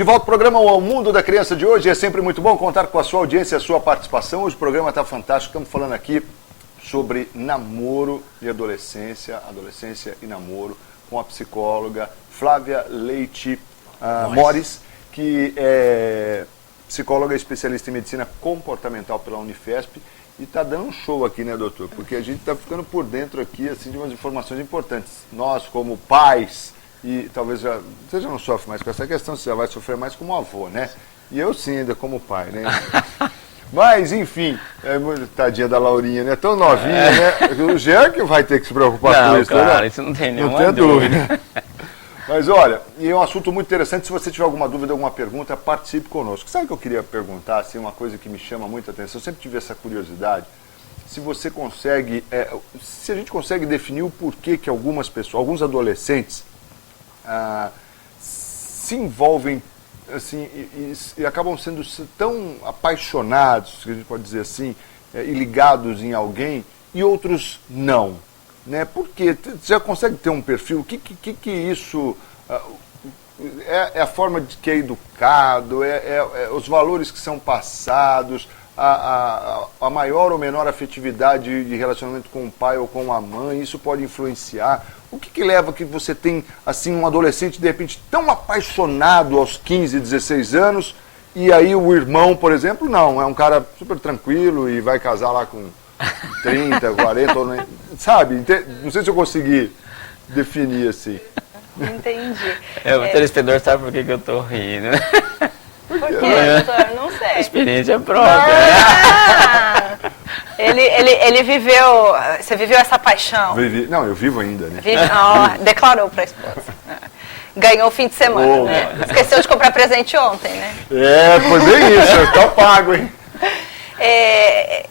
De volta ao programa O Mundo da Criança de hoje. É sempre muito bom contar com a sua audiência e a sua participação. Hoje o programa está fantástico. Estamos falando aqui sobre namoro e adolescência e namoro, com a psicóloga Flávia Leite Mores, que é psicóloga especialista em medicina comportamental pela Unifesp. E está dando um show aqui, né, doutor? Porque a gente está ficando por dentro aqui, assim, de umas informações importantes. Nós, como pais, e talvez você já não sofre mais com essa questão, você já vai sofrer mais como avô, né? E eu sim, ainda como pai, né? Mas, enfim, tadinha da Laurinha, né? Tão novinha, né? O Jean que vai ter que se preocupar com isso, claro, né? Isso não tem nenhuma não tem dúvida. Mas olha, e é um assunto muito interessante. Se você tiver alguma dúvida, alguma pergunta, participe conosco. Sabe o que eu queria perguntar, assim, uma coisa que me chama muita atenção? Eu sempre tive essa curiosidade. Se você consegue, se a gente consegue definir o porquê que algumas pessoas, alguns adolescentes, se envolvem assim, e acabam sendo tão apaixonados, que a gente pode dizer assim, e ligados em alguém, e outros não, né? Porque você já consegue ter um perfil? O que isso é a forma de que é educado, os valores que são passados, a maior ou menor afetividade de relacionamento com o pai ou com a mãe, isso pode influenciar. O que leva que você tem, assim, um adolescente, de repente, tão apaixonado aos 15, 16 anos, e aí o irmão, por exemplo, não, é um cara super tranquilo e vai casar lá com 30, 40, sabe? Não sei se eu consegui definir assim. Entendi. O telespectador sabe por que eu tô rindo, né? Por quê, doutor? Não sei. Experiência própria. Ele viveu... Você viveu essa paixão? Não, eu vivo ainda, né? Declarou para a esposa. Ganhou o fim de semana, né? Esqueceu de comprar presente ontem, né? Pois é isso, está pago, hein?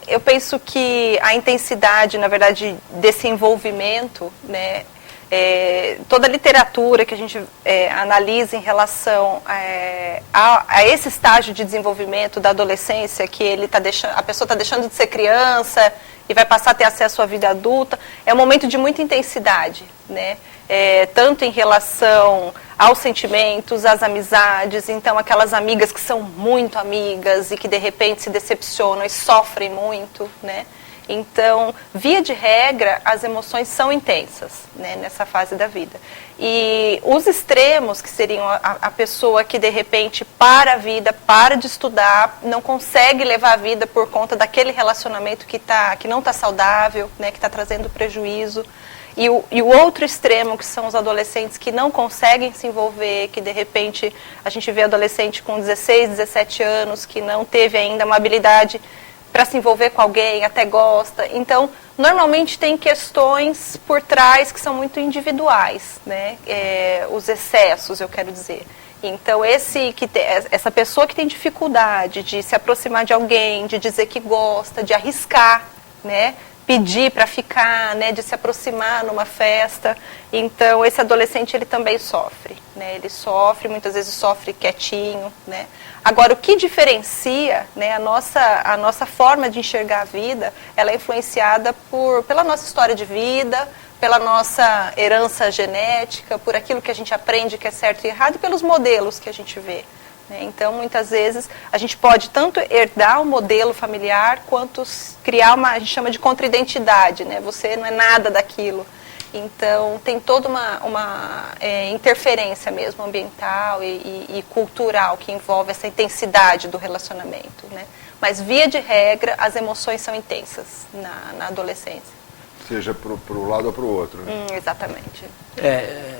Eu penso que a intensidade, na verdade, desse envolvimento, né? Toda a literatura que a gente analisa em relação a esse estágio de desenvolvimento da adolescência, que a pessoa está deixando de ser criança e vai passar a ter acesso à vida adulta, é um momento de muita intensidade, né? Tanto em relação aos sentimentos, às amizades, então aquelas amigas que são muito amigas e que de repente se decepcionam e sofrem muito, né? Então, via de regra, as emoções são intensas, né, nessa fase da vida. E os extremos, que seriam a pessoa que, de repente, para a vida, para de estudar, não consegue levar a vida por conta daquele relacionamento que não está saudável, né, que está trazendo prejuízo. E o outro extremo, que são os adolescentes que não conseguem se envolver, que, de repente, a gente vê adolescente com 16, 17 anos, que não teve ainda uma habilidade para se envolver com alguém, até gosta. Então, normalmente tem questões por trás que são muito individuais, né? Os excessos, eu quero dizer. Então, essa pessoa que tem dificuldade de se aproximar de alguém, de dizer que gosta, de arriscar, né? Pedir para ficar, né? De se aproximar numa festa. Então, esse adolescente, ele também sofre, né? Ele sofre, muitas vezes sofre quietinho, né? Agora, o que diferencia, né, a nossa forma de enxergar a vida, ela é influenciada pela nossa história de vida, pela nossa herança genética, por aquilo que a gente aprende que é certo e errado e pelos modelos que a gente vê, né? Então, muitas vezes, a gente pode tanto herdar um modelo familiar, quanto criar a gente chama de contra-identidade, né? Você não é nada daquilo. Então, tem toda uma interferência mesmo ambiental e cultural que envolve essa intensidade do relacionamento, né? Mas, via de regra, as emoções são intensas na adolescência. Seja para um lado ou para o outro, né? Exatamente.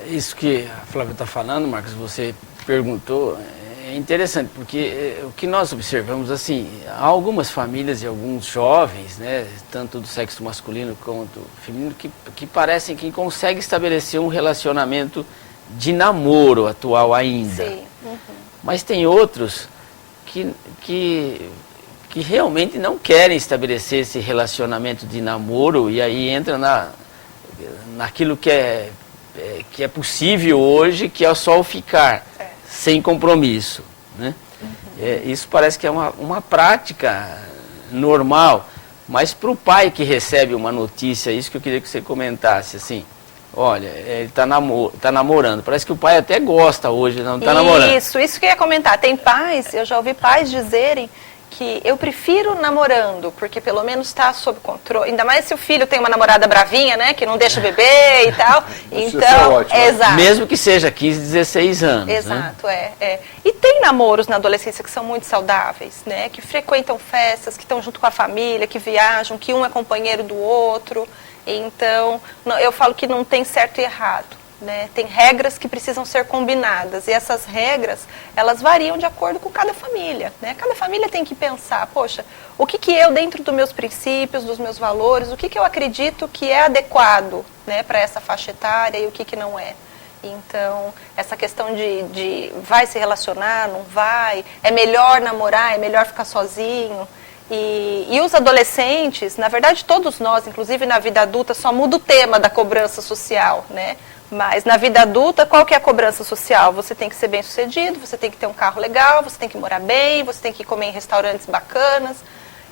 Isso que a Flávia está falando, Marcos, você perguntou, é interessante, porque o que nós observamos, assim, há algumas famílias e alguns jovens, né, tanto do sexo masculino quanto feminino, que parecem que conseguem estabelecer um relacionamento de namoro atual ainda. Sim. Uhum. Mas tem outros que realmente não querem estabelecer esse relacionamento de namoro, e aí entra naquilo que é possível hoje, que é só o ficar. Sem compromisso, né? Isso parece que é uma prática normal, mas para o pai que recebe uma notícia, isso que eu queria que você comentasse, assim, olha, ele tá namorando. Parece que o pai até gosta hoje, não tá namorando. Isso que eu ia comentar. Tem pais, eu já ouvi pais dizerem que eu prefiro namorando, porque pelo menos está sob controle. Ainda mais se o filho tem uma namorada bravinha, né, que não deixa beber e tal. Isso é ótimo. Exato. Mesmo que seja 15, 16 anos. Exato, né? E tem namoros na adolescência que são muito saudáveis, né? Que frequentam festas, que estão junto com a família, que viajam, que um é companheiro do outro. Então, eu falo que não tem certo e errado, né? Tem regras que precisam ser combinadas e essas regras, elas variam de acordo com cada família, né? Cada família tem que pensar, poxa, o que eu, dentro dos meus princípios, dos meus valores, o que eu acredito que é adequado, né, para essa faixa etária e o que não é. Então, essa questão de vai se relacionar, não vai, é melhor namorar, é melhor ficar sozinho. E os adolescentes, na verdade todos nós, inclusive na vida adulta, só muda o tema da cobrança social, né? Mas na vida adulta, qual que é a cobrança social? Você tem que ser bem sucedido, você tem que ter um carro legal, você tem que morar bem, você tem que comer em restaurantes bacanas.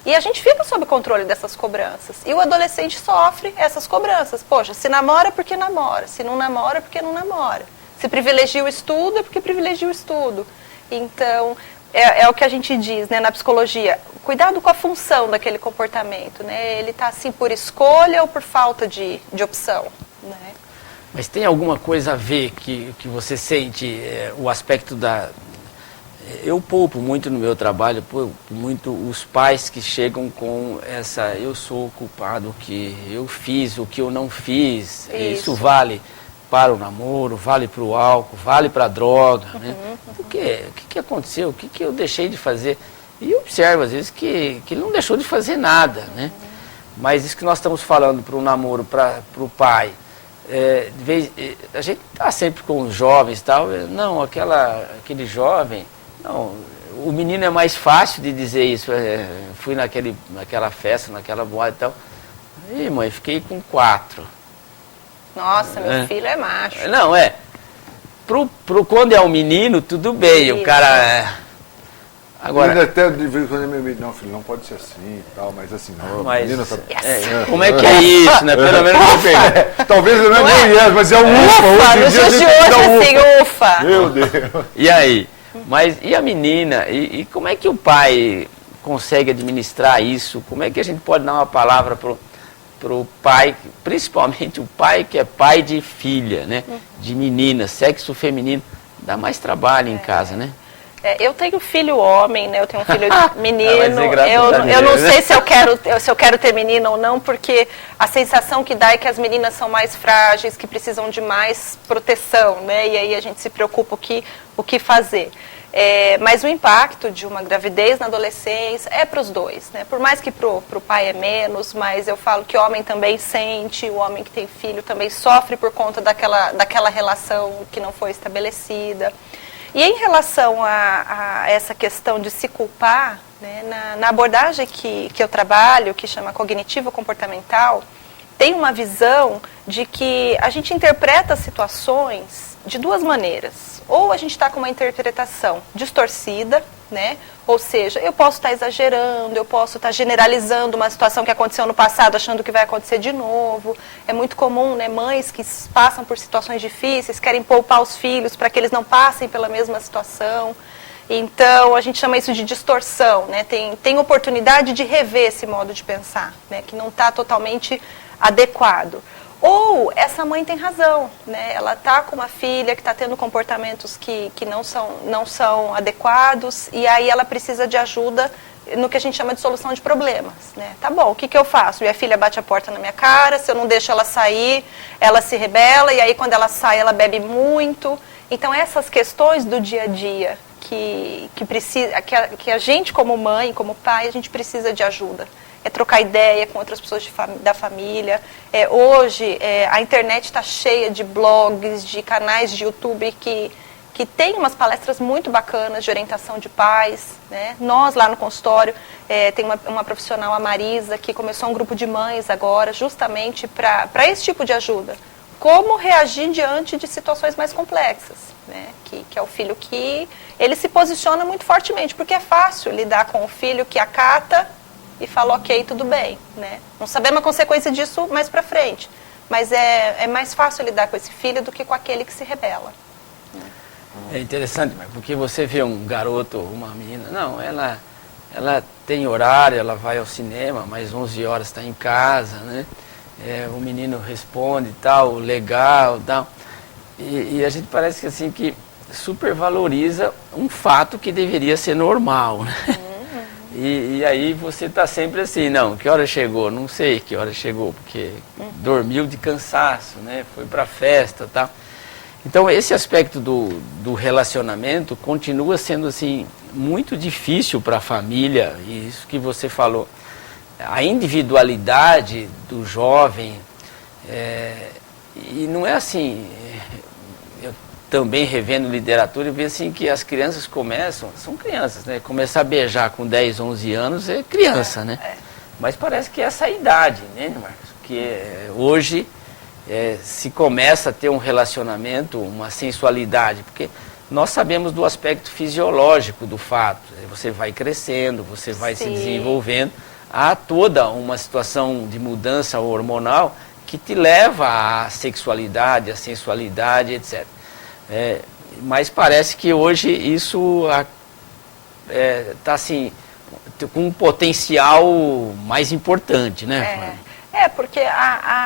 E a gente fica sob controle dessas cobranças. E o adolescente sofre essas cobranças. Poxa, se namora, porque namora. Se não namora, porque não namora. Se privilegia o estudo, é porque privilegia o estudo. Então, é o que a gente diz, né, na psicologia. Cuidado com a função daquele comportamento, né? Ele está assim por escolha ou por falta de opção, né? Mas tem alguma coisa a ver que você sente o aspecto da... Eu poupo muito no meu trabalho, poupo muito os pais que chegam com essa... Eu sou o culpado, o que eu fiz, o que eu não fiz. Isso vale para o namoro, vale para o álcool, vale para a droga, né? Por quê? O que aconteceu? O que eu deixei de fazer? E eu observo, às vezes, que ele não deixou de fazer nada, né? Mas isso que nós estamos falando para o namoro, para o pai, a gente está sempre com os jovens e tal, não, aquele jovem, não, o menino é mais fácil de dizer isso, fui naquela festa, naquela boate e tal, e mãe, fiquei com 4. Nossa, meu filho é macho. Não, quando é um menino, tudo bem, isso. O cara... Agora, até de vez em quando ele me diz, não, filho, não pode ser assim e tal, mas assim, não, menino tá... Como é que é isso, né? Pelo menos eu peguei. Talvez não é nem mas é um ufa. Hoje em dia a gente dá assim, ufa. Meu Deus. E aí? Mas e a menina? E como é que o pai consegue administrar isso? Como é que a gente pode dar uma palavra pro pai, principalmente o pai que é pai de filha, né? De menina, sexo feminino, dá mais trabalho em casa, né? Eu tenho filho homem, né? Eu tenho um filho menino. Eu não né? sei se eu quero ter menino ou não, porque a sensação que dá é que as meninas são mais frágeis, que precisam de mais proteção, né? E aí a gente se preocupa o que fazer. Mas o impacto de uma gravidez na adolescência é para os dois, né? Por mais que pro pai é menos, mas eu falo que o homem também sente, o homem que tem filho também sofre por conta daquela relação que não foi estabelecida. E em relação a essa questão de se culpar, né, na abordagem que eu trabalho, que chama cognitivo-comportamental, tem uma visão de que a gente interpreta situações de duas maneiras. Ou a gente está com uma interpretação distorcida, né? Ou seja, eu posso estar exagerando, eu posso estar generalizando uma situação que aconteceu no passado, achando que vai acontecer de novo. É muito comum, né, mães que passam por situações difíceis, querem poupar os filhos para que eles não passem pela mesma situação. Então, a gente chama isso de distorção, né? Tem oportunidade de rever esse modo de pensar, né, que não está totalmente adequado. Ou essa mãe tem razão, né? Ela está com uma filha que está tendo comportamentos que não são adequados e aí ela precisa de ajuda no que a gente chama de solução de problemas, né? Tá bom, o que eu faço? Minha filha bate a porta na minha cara, se eu não deixo ela sair, ela se rebela e aí quando ela sai ela bebe muito. Então essas questões do dia a dia que a gente como mãe, como pai, a gente precisa de ajuda. É trocar ideia com outras pessoas da família. Hoje, a internet está cheia de blogs, de canais de YouTube que tem umas palestras muito bacanas de orientação de pais, né? Nós, lá no consultório, tem uma profissional, a Marisa, que começou um grupo de mães agora, justamente para esse tipo de ajuda. Como reagir diante de situações mais complexas, né? Que é o filho que ele se posiciona muito fortemente, porque é fácil lidar com o filho que acata e fala, ok, tudo bem, né? Não sabemos a consequência disso mais pra frente. mas é mais fácil lidar com esse filho do que com aquele que se rebela. É interessante, porque você vê um garoto, uma menina, não, ela tem horário, ela vai ao cinema, mas 11 horas está em casa, né? O menino responde tal, legal, tal. E a gente parece que assim que supervaloriza um fato que deveria ser normal, né? E aí você está sempre assim, não, que hora chegou? Não sei que hora chegou, porque dormiu de cansaço, né? Foi para a festa, tal. Então esse aspecto do relacionamento continua sendo assim muito difícil para a família, e isso que você falou, a individualidade do jovem, e não é assim, eu também revendo literatura, eu vejo assim que as crianças são crianças, né? Começar a beijar com 10, 11 anos é criança, né? Mas parece que é essa a idade, né, Marcos? Que hoje se começa a ter um relacionamento, uma sensualidade, porque nós sabemos do aspecto fisiológico do fato. Você vai crescendo, você vai se desenvolvendo, há toda uma situação de mudança hormonal que te leva à sexualidade, à sensualidade, etc. Mas parece que hoje isso está assim, com um potencial mais importante, né? Porque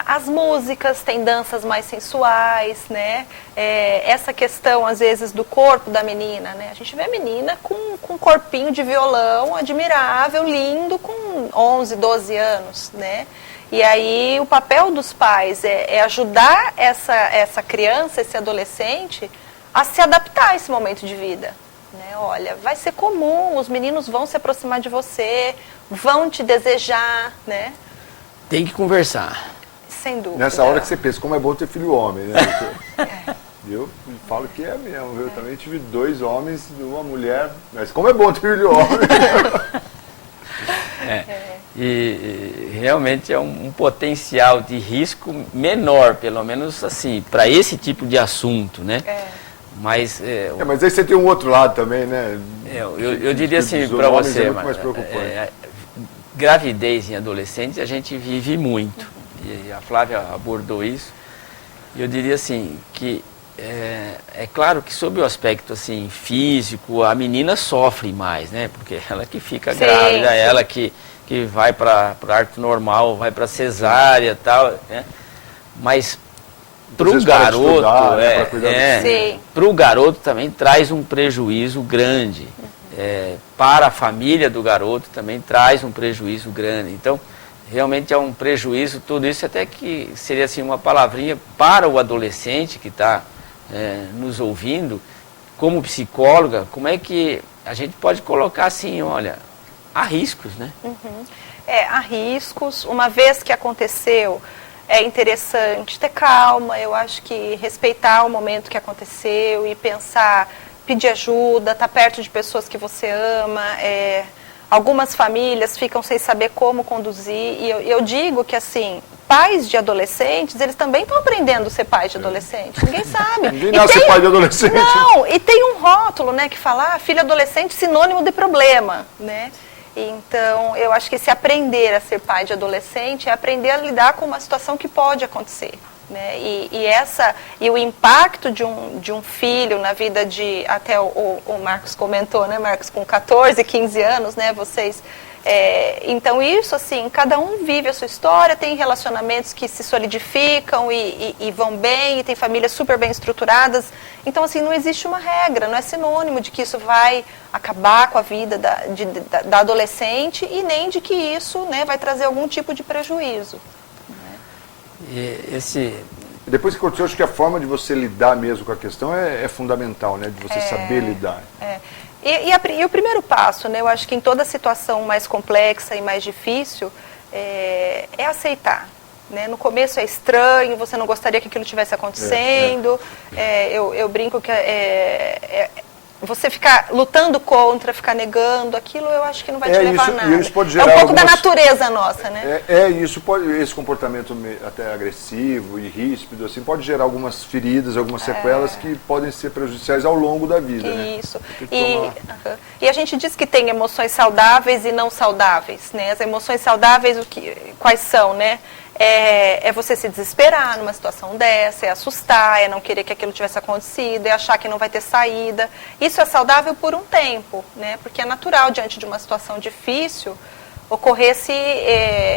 as músicas têm danças mais sensuais, né? Essa questão, às vezes, do corpo da menina, né? A gente vê a menina com um corpinho de violão admirável, lindo, com 11, 12 anos, né? E aí o papel dos pais é ajudar essa criança, esse adolescente, a se adaptar a esse momento de vida. Né? Olha, vai ser comum, os meninos vão se aproximar de você, vão te desejar, né? Tem que conversar. Sem dúvida. Nessa hora que você pensa, como é bom ter filho homem, né? Eu falo que é mesmo. Eu também tive 2 homens e uma mulher, mas como é bom ter filho homem. E realmente é um potencial de risco menor, pelo menos assim, para esse tipo de assunto, né? Mas aí você tem um outro lado também, né? Eu diria assim para você, gravidez em adolescentes a gente vive muito, e a Flávia abordou isso, e eu diria assim, que é claro que sob o aspecto assim, físico, a menina sofre mais, né? Porque ela que fica grávida, ela que vai para parto normal, vai para cesárea e tal, né? Mas para o garoto, para o garoto também traz um prejuízo grande. Para a família do garoto também traz um prejuízo grande. Então, realmente é um prejuízo tudo isso, até que seria assim uma palavrinha para o adolescente que está nos ouvindo, como psicóloga, como é que a gente pode colocar assim, olha, há riscos, né? Há riscos. Uma vez que aconteceu, é interessante ter calma, eu acho que respeitar o momento que aconteceu e pensar, pedir ajuda, estar perto de pessoas que você ama. Algumas famílias ficam sem saber como conduzir, e eu digo que assim, pais de adolescentes, eles também estão aprendendo a ser pais de adolescentes, ninguém sabe. Ninguém nasce pai de adolescente. Não, e tem um rótulo, né, que fala, filho adolescente, sinônimo de problema, né? Então, eu acho que esse aprender a ser pai de adolescente é aprender a lidar com uma situação que pode acontecer. Né? E o impacto de um filho na vida de, até o Marcos comentou, né, Marcos, com 14, 15 anos, né, vocês... então isso, assim, cada um vive a sua história, tem relacionamentos que se solidificam e vão bem, e tem famílias super bem estruturadas. Então, assim, não existe uma regra, não é sinônimo de que isso vai acabar com a vida da adolescente e nem de que isso, né, vai trazer algum tipo de prejuízo. Depois que aconteceu, acho que a forma de você lidar mesmo com a questão é fundamental, né? De você saber lidar. E o primeiro passo, né? Eu acho que em toda situação mais complexa e mais difícil, é aceitar. Né? No começo é estranho, você não gostaria que aquilo estivesse acontecendo. Eu brinco que você ficar lutando contra, ficar negando, aquilo eu acho que não vai te levar a nada. Isso pode gerar um pouco da natureza nossa, né? Esse comportamento até agressivo e ríspido, assim, pode gerar algumas feridas, algumas sequelas que podem ser prejudiciais ao longo da vida. Isso. E a gente diz que tem emoções saudáveis e não saudáveis, né? As emoções saudáveis, quais são, né? é você se desesperar numa situação dessa, é assustar, é não querer que aquilo tivesse acontecido, é achar que não vai ter saída. Isso é saudável por um tempo, né? Porque é natural, diante de uma situação difícil, ocorrer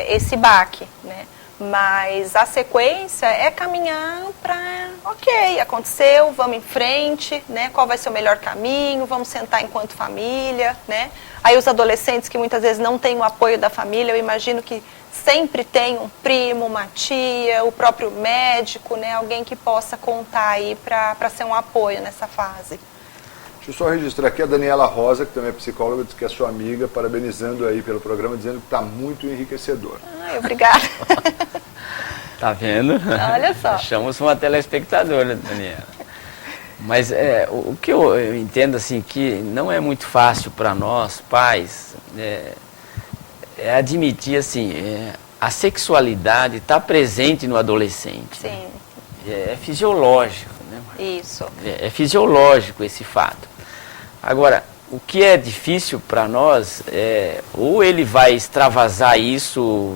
esse baque, né? Mas a sequência é caminhar para, ok, aconteceu, vamos em frente, né? Qual vai ser o melhor caminho, vamos sentar enquanto família, né? Aí os adolescentes que muitas vezes não têm o apoio da família, eu imagino que sempre tem um primo, uma tia, o próprio médico, né? Alguém que possa contar aí para ser um apoio nessa fase. Deixa eu só registrar aqui a Daniela Rosa, que também é psicóloga, diz que é sua amiga, parabenizando aí pelo programa, dizendo que está muito enriquecedor. Ai, obrigada. Tá vendo? Olha só. Achamos uma telespectadora, Daniela. Mas o que eu entendo, assim, que não é muito fácil para nós, pais, é admitir, assim, a sexualidade está presente no adolescente. Sim. Né? É fisiológico, né? Isso. É fisiológico esse fato. Agora, o que é difícil para nós ou ele vai extravasar isso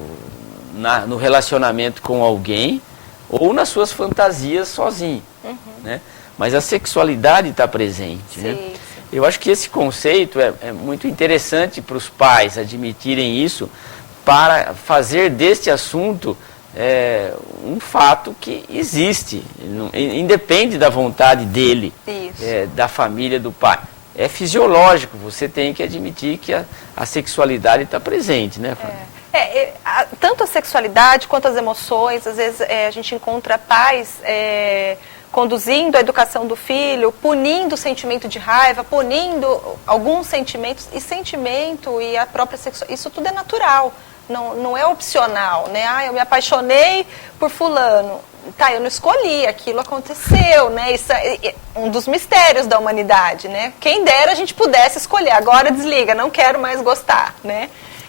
no relacionamento com alguém, ou nas suas fantasias sozinho. Uhum. Né? Mas a sexualidade está presente. Sim, Né? sim. Eu acho que esse conceito é muito interessante para os pais admitirem isso, para fazer deste assunto um fato que existe, independe da vontade dele, da família, do pai. É fisiológico, você tem que admitir que a sexualidade está presente, né, Fran? Tanto a sexualidade quanto as emoções, às vezes a gente encontra pais conduzindo a educação do filho, punindo o sentimento de raiva, punindo alguns sentimentos, e sentimento e a própria sexualidade, isso tudo é natural, não é opcional, né? Ah, eu me apaixonei por fulano. Tá, eu não escolhi, aquilo aconteceu, né? Isso é um dos mistérios da humanidade, né? Quem dera a gente pudesse escolher, agora desliga, não quero mais gostar, né?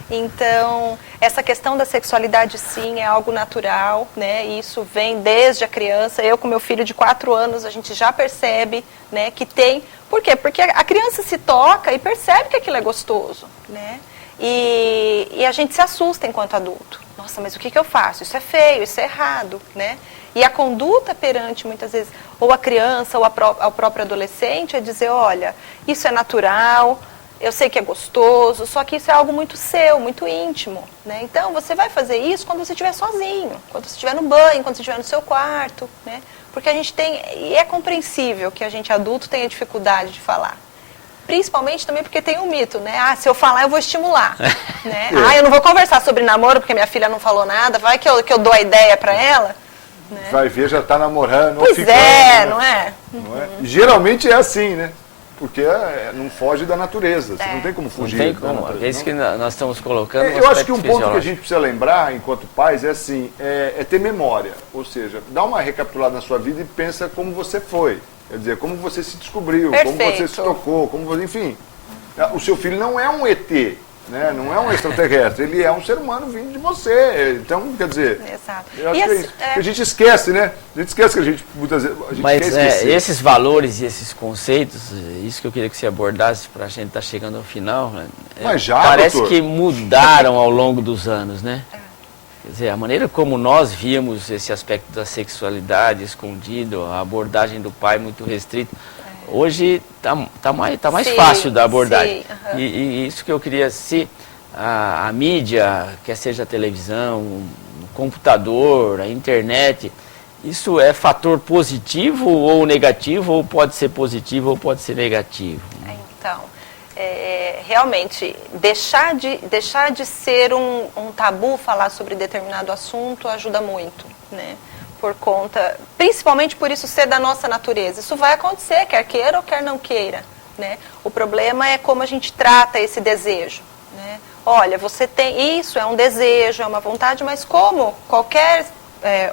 Então, essa questão da sexualidade, sim, é algo natural, né? Isso vem desde a criança. Eu, com meu filho de 4 anos, a gente já percebe, né, que tem... Por quê? Porque a criança se toca e percebe que aquilo é gostoso, né? E a gente se assusta enquanto adulto. Nossa, mas o que eu faço? Isso é feio, isso é errado, né? E a conduta perante, muitas vezes, ou a criança ou ao próprio adolescente, é dizer, olha, isso é natural, eu sei que é gostoso, só que isso é algo muito seu, muito íntimo, né? Então, você vai fazer isso quando você estiver sozinho, quando você estiver no banho, quando você estiver no seu quarto, né? Porque a gente tem, e é compreensível que a gente adulto tenha dificuldade de falar. Principalmente também porque tem um mito, né? Ah, se eu falar, eu vou estimular, né? Ah, eu não vou conversar sobre namoro porque minha filha não falou nada, vai que eu dou a ideia para ela. Né? Vai ver, já está namorando, pois ficando, né? Não é? Geralmente é assim, né? Porque não foge da natureza, você não tem como fugir. Não tem como, a vez que nós estamos colocando eu acho que um ponto que a gente precisa lembrar, enquanto pais, é assim, é ter memória. Ou seja, dá uma recapitulada na sua vida e pensa como você foi. Quer dizer, como você se descobriu, Perfeito. como você se tocou, enfim. O seu filho não é um ET, né? Não é um extraterrestre, ele é um ser humano vindo de você. Então, quer dizer, exato. Eu acho que é isso. A gente esquece, né? A gente esquece que a gente, muitas vezes, Mas quer esquecer. Esses valores e esses conceitos, isso que eu queria que você abordasse para a gente estar chegando ao final, né? Mas já, parece doutor? que mudaram ao longo dos anos, né? Quer dizer, a maneira como nós víamos esse aspecto da sexualidade escondido, a abordagem do pai muito restrita, hoje tá mais fácil da abordagem. Sim, e isso que eu queria, se a mídia, quer seja a televisão, o computador, a internet, isso é fator positivo ou negativo, ou pode ser positivo ou pode ser negativo? Então, realmente, deixar de ser um tabu falar sobre determinado assunto ajuda muito, né? Por conta, principalmente por isso ser da nossa natureza. Isso vai acontecer, quer queira ou quer não queira, né? O problema é como a gente trata esse desejo, né? Olha, você tem isso, é um desejo, é uma vontade, mas como qualquer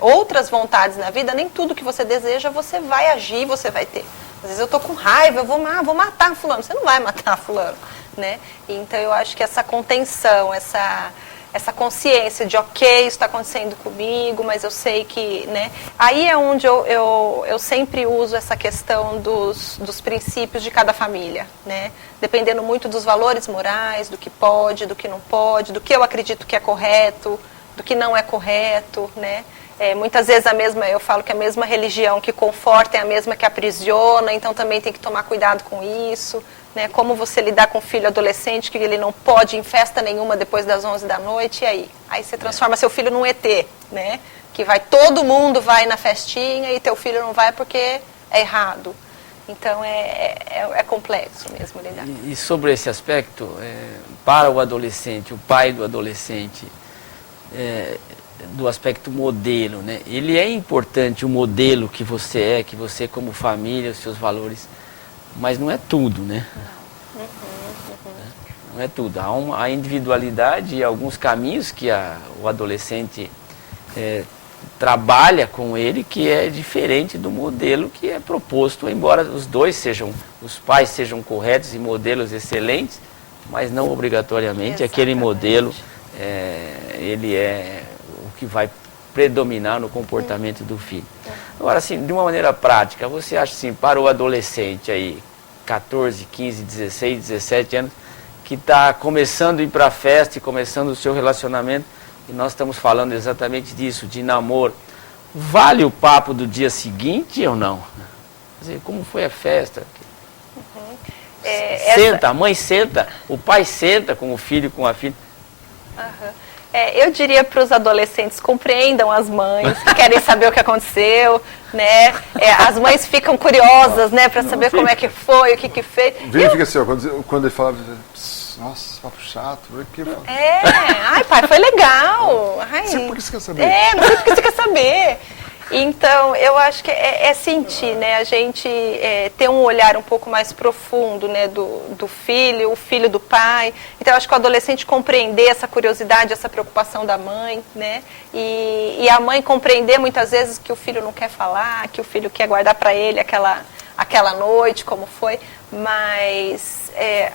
outras vontades na vida, nem tudo que você deseja você vai agir, você vai ter. Às vezes eu estou com raiva, eu vou matar fulano. Você não vai matar fulano, né? Então eu acho que essa contenção, essa consciência de ok, isso está acontecendo comigo, mas eu sei que, né? Aí é onde eu sempre uso essa questão dos princípios de cada família, né? Dependendo muito dos valores morais, do que pode, do que não pode, do que eu acredito que é correto, do que não é correto, né? Muitas vezes eu falo que a mesma religião que conforta é a mesma que aprisiona, então também tem que tomar cuidado com isso, né? Como você lidar com um filho adolescente que ele não pode ir em festa nenhuma depois das 11 da noite, e aí? Aí você transforma seu filho num ET, né? Que todo mundo vai na festinha e teu filho não vai porque é errado. Então é complexo mesmo lidar. E sobre esse aspecto, para o adolescente, o pai do adolescente, do aspecto modelo, né? Ele é importante o modelo que você como família, os seus valores, mas não é tudo, né? Não é tudo. Há a individualidade e alguns caminhos que o adolescente trabalha com ele que é diferente do modelo que é proposto, embora os pais sejam corretos e modelos excelentes, mas não obrigatoriamente aquele modelo ele é o que vai predominar no comportamento do filho. Agora, assim, de uma maneira prática, você acha assim, para o adolescente aí, 14, 15, 16, 17 anos, que está começando a ir para a festa e começando o seu relacionamento, e nós estamos falando exatamente disso, de namoro, vale o papo do dia seguinte ou não? Quer dizer, como foi a festa? A mãe senta, o pai senta com o filho, com a filha. Eu diria para os adolescentes, compreendam as mães, que querem saber o que aconteceu, né? As mães ficam curiosas, né, para saber como é que foi, o que fez. Verifica assim, quando ele falava, nossa, papo chato, ai pai, foi legal. Ai, não sei por que você quer saber. Não sei por que você quer saber. Então, eu acho que é sentir, né? A gente ter um olhar um pouco mais profundo, né? Do filho, o filho do pai. Então, eu acho que o adolescente compreender essa curiosidade, essa preocupação da mãe, né? E a mãe compreender muitas vezes que o filho não quer falar, que o filho quer guardar para ele aquela noite, como foi. Mas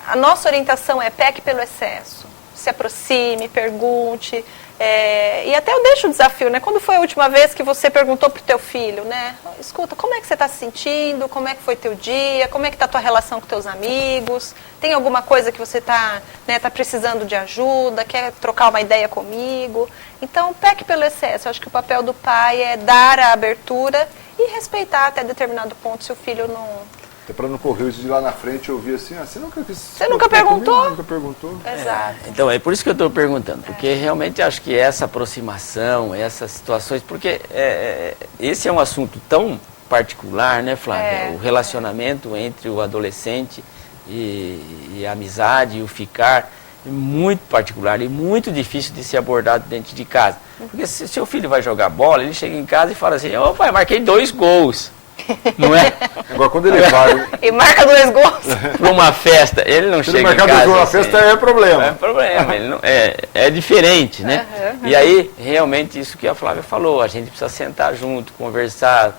a nossa orientação é peque pelo excesso. Se aproxime, pergunte. E até eu deixo o desafio, né? Quando foi a última vez que você perguntou pro teu filho, né? Escuta, como é que você está se sentindo? Como é que foi teu dia? Como é que está a tua relação com teus amigos? Tem alguma coisa que você tá precisando de ajuda? Quer trocar uma ideia comigo? Então, peque pelo excesso. Eu acho que o papel do pai é dar a abertura e respeitar até determinado ponto se o filho não... Até para não correr isso de lá na frente eu ouvir assim, você nunca perguntou? Comigo, nunca perguntou? Exato. Então, é por isso que eu estou perguntando, porque realmente acho que essa aproximação, essas situações, porque esse é um assunto tão particular, né, Flávia? O relacionamento entre o adolescente e a amizade, e o ficar, é muito particular e muito difícil de ser abordado dentro de casa. Porque se seu filho vai jogar bola, ele chega em casa e fala assim, ô pai, marquei 2 gols. Não é? Agora quando ele vai... E marca 2 gols. Para uma festa, ele não chega em casa... Se ele marcar 2 gols na festa é problema. É problema, ele não, é diferente, né? E aí, realmente, isso que a Flávia falou, a gente precisa sentar junto, conversar,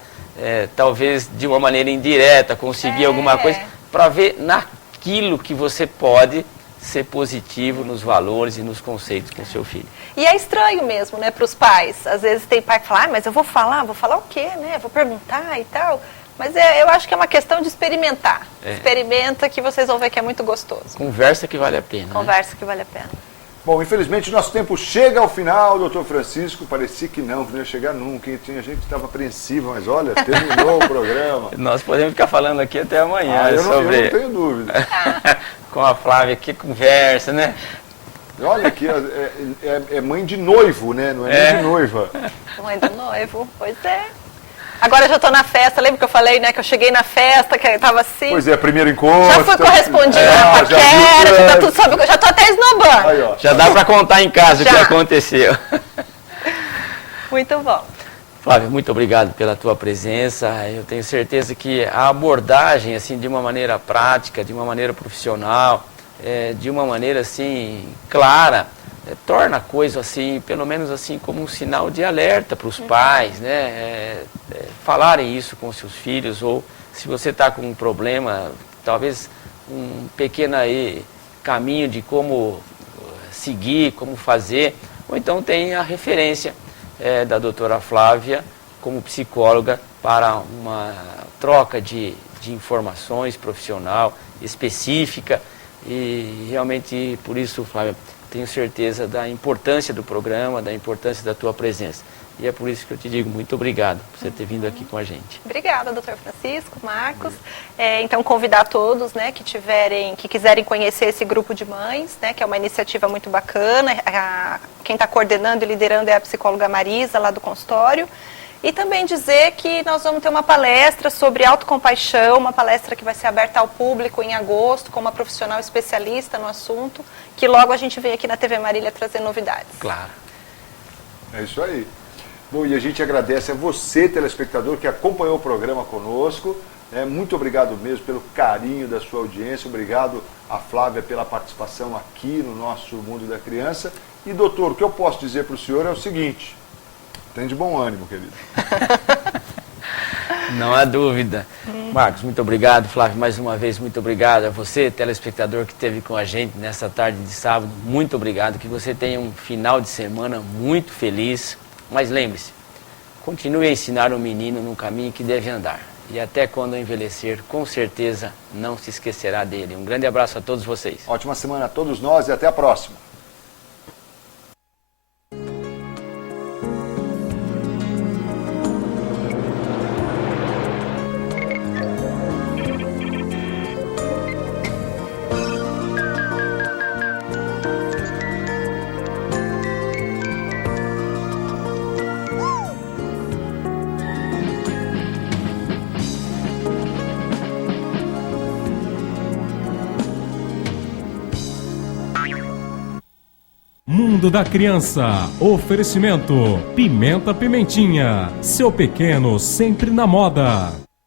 talvez de uma maneira indireta, conseguir alguma coisa, para ver naquilo que você pode ser positivo nos valores e nos conceitos com o seu filho. E é estranho mesmo, né, para os pais. Às vezes tem pai que fala, mas eu vou falar o quê, né? Vou perguntar e tal. Mas eu acho que é uma questão de experimentar. Experimenta que vocês vão ver que é muito gostoso. Conversa que vale a pena. Conversa que vale a pena. Bom, infelizmente nosso tempo chega ao final, doutor Francisco. Parecia que não ia chegar nunca. Tinha gente que estava apreensiva, mas olha, terminou o programa. Nós podemos ficar falando aqui até amanhã eu não tenho dúvida. Com a Flávia, que conversa, né? Olha aqui, é mãe de noivo, né? Não é mãe de noiva. Mãe do noivo, pois é. Agora eu já estou na festa, lembra que eu falei, né? Que eu cheguei na festa, que estava assim. Pois é, primeiro encontro. Já fui correspondida na paquera, já tá tudo sob, já estou até esnobando. Aí, ó. Já dá para contar em casa o que aconteceu. Muito bom. Flávia, muito obrigado pela tua presença. Eu tenho certeza que a abordagem, assim, de uma maneira prática, de uma maneira profissional, de uma maneira, assim, clara, torna a coisa, assim, pelo menos, assim, como um sinal de alerta para os pais, né? Falarem isso com seus filhos, ou se você está com um problema, talvez um pequeno aí caminho de como seguir, como fazer, ou então tem a referência da doutora Flávia como psicóloga para uma troca de informações profissional específica, e realmente por isso, Flávia, tenho certeza da importância do programa, da importância da tua presença. E é por isso que eu te digo muito obrigado por você ter vindo aqui com a gente. Obrigada, doutor Francisco, Marcos. Então, convidar todos, né, que quiserem conhecer esse grupo de mães, né, que é uma iniciativa muito bacana. Quem está coordenando e liderando é a psicóloga Marisa, lá do consultório. E também dizer que nós vamos ter uma palestra sobre autocompaixão, uma palestra que vai ser aberta ao público em agosto, com uma profissional especialista no assunto, que logo a gente vem aqui na TV Marília trazer novidades. Claro. É isso aí. Bom, e a gente agradece a você, telespectador, que acompanhou o programa conosco. Muito obrigado mesmo pelo carinho da sua audiência. Obrigado a Flávia pela participação aqui no nosso Mundo da Criança. E, doutor, o que eu posso dizer para o senhor é o seguinte: tem de bom ânimo, querido. Não há dúvida. Marcos, muito obrigado. Flávio, mais uma vez, muito obrigado. A você, telespectador que esteve com a gente nessa tarde de sábado, muito obrigado. Que você tenha um final de semana muito feliz. Mas lembre-se, continue a ensinar o menino no caminho que deve andar. E até quando envelhecer, com certeza não se esquecerá dele. Um grande abraço a todos vocês. Ótima semana a todos nós e até a próxima. Mundo da Criança. Oferecimento Pimenta Pimentinha. Seu pequeno sempre na moda.